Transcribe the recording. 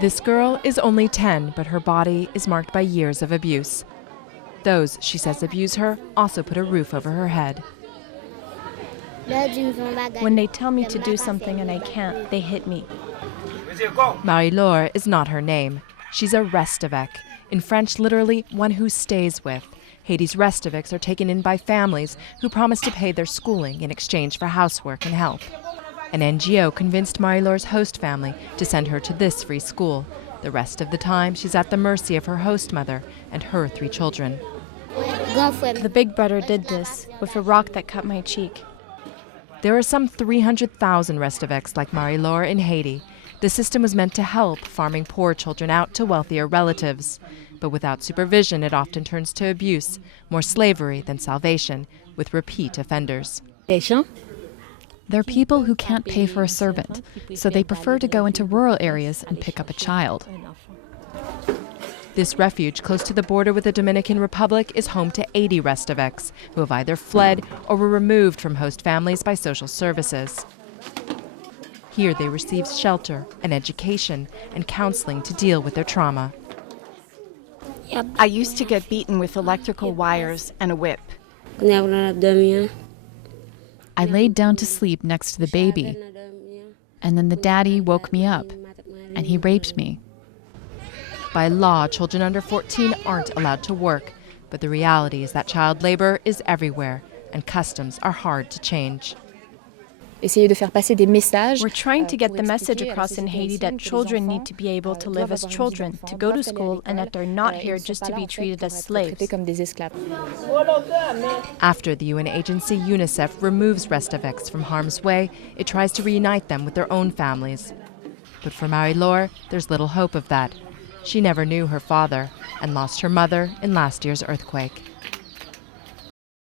This girl is only 10, but her body is marked by years of abuse. Those she says abuse her also put a roof over her head. When they tell me to do something and I can't, they hit me. Marie-Laure is not her name. She's a Restavek, in French literally one who stays with. Haiti's Restaveks are taken in by families who promise to pay their schooling in exchange for housework and help. An NGO convinced Marie-Laure's host family to send her to this free school. The rest of the time, she's at the mercy of her host mother and her 3 children. The big brother did this with a rock that cut my cheek. There are some 300,000 Restaveks like Marie-Laure in Haiti. The system was meant to help, farming poor children out to wealthier relatives. But without supervision, it often turns to abuse, more slavery than salvation, with repeat offenders. They're people who can't pay for a servant, so they prefer to go into rural areas and pick up a child. This refuge close to the border with the Dominican Republic is home to 80 Restaveks who have either fled or were removed from host families by social services. Here they receive shelter and education and counseling to deal with their trauma. I used to get beaten with electrical wires and a whip. I laid down to sleep next to the baby, and then the daddy woke me up, and he raped me. By law, children under 14 aren't allowed to work, but the reality is that child labor is everywhere, and customs are hard to change. We're trying to get the message across in Haiti that children need to be able to live as children, to go to school, and that they're not here just to be treated as slaves. After the UN agency UNICEF removes Restaveks from harm's way, it tries to reunite them with their own families. But for Marie-Laure, there's little hope of that. She never knew her father and lost her mother in last year's earthquake.